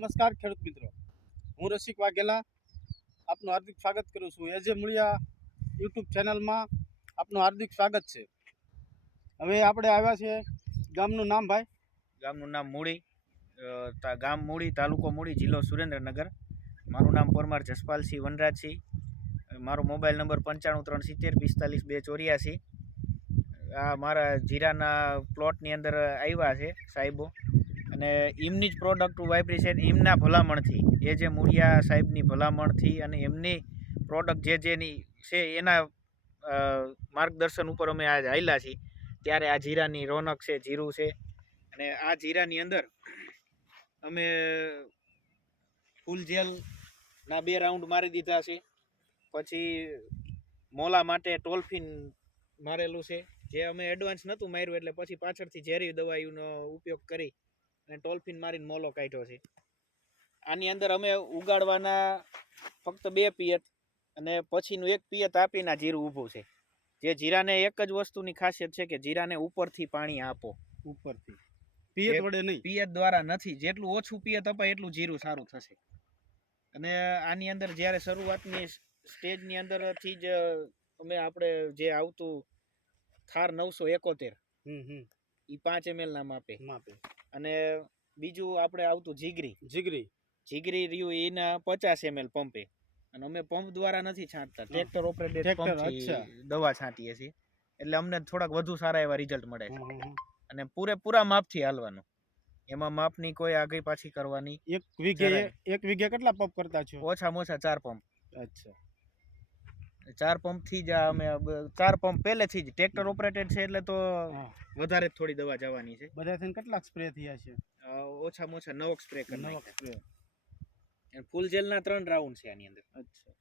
નમસ્કાર ખેડૂત મિત્રો. હું રસિક વાઘેલા આપનું હાર્દિક સ્વાગત કરું છું. એજે મૂળિયા યુટ્યુબ ચેનલમાં આપનું હાર્દિક સ્વાગત છે. હવે આપણે આવ્યા છે ગામનું નામ ભાઈ? ગામનું નામ મૂળી ગામ મૂળી, તાલુકો મૂળી, જિલ્લો સુરેન્દ્રનગર. મારું નામ પરમાર જસપાલસિંહ વનરાજસિંહ. મારો મોબાઈલ નંબર પંચાણું ત્રણ સિત્તેર પિસ્તાલીસ બે ચોર્યાસી. આ મારા જીરાના પ્લોટની અંદર આવ્યા છે સાહેબો. અને એમની જ પ્રોડક્ટ વાપરી છે એમના ભલામણથી, એ જે મૂળિયા સાહેબની ભલામણથી અને એમની પ્રોડક્ટ જે જેની છે એના માર્ગદર્શન ઉપર અમે આજ આવેલા છીએ. ત્યારે આ જીરાની રોનક છે, જીરું છે અને આ જીરાની અંદર અમે ફૂલ જેલના બે રાઉન્ડ મારી દીધા છે. પછી મોલા માટે ટોલ્ફિન મારેલું છે. જે અમે એડવાન્સ નહોતું માર્યું એટલે પછી પાછળથી ઝેરી દવાઈનો ઉપયોગ કરી અને ટોલ્ફિન મારીને મોલો કાઢ્યો છે. આની અંદર અમે ઉગાડવાના ફક્ત બે પિયત અને પછીનું એક પિયત આપીને આ જીરું ઊભું છે. જે જીરાને એક જ વસ્તુની ખાસિયત છે કે જીરાને ઉપરથી પાણી આપો. ઉપરથી. પિયત વડે નહીં. પિયત દ્વારા નથી. જેટલું ઓછું પિયત અપાય એટલું જીરું સારું થશે. અને આની અંદર જ્યારે શરૂઆતની સ્ટેજની અંદરથી જ અમે આપણે જે આવતું થાર નવસો એકોતેર હમ હમ. એ પાંચ એમએલ ના માપે. માપે. અને બીજું આપણે આવતું જીગરી. જીગરી. જીગરી રહ્યું એના પચાસ એમએલ પંપે. અને અમે પંપ દ્વારા નથી છાંટતા. ટ્રેક્ટર ઓપરેટેડ પંપથી દવા છાંટીએ છીએ. એટલે અમને થોડાક વધુ સારા એવા રિઝલ્ટ મળે છે. અને પૂરેપૂરા માપથી હાલવાનું. એમાં માપની કોઈ આગળ પાછી કરવાની એક વીઘે એક વીઘે કેટલા પંપ કરતા છો? ઓછામાં ઓછા ચાર પંપ. અચ્છા. ચાર પંપથી જ અમે ચાર પંપ પહેલેથી જ. ટ્રેક્ટર ઓપરેટેડ છે એટલે તો વધારે થોડી દવા જવાની છે. બધા થઈને કેટલાક સ્પ્રે થયા છે? ઓછામાં ઓછા નવક સ્પ્રે કરી નવક સ્પ્રે ફૂલ જેલના ત્રણ રાઉન્ડ છે આની અંદર. અચ્છા.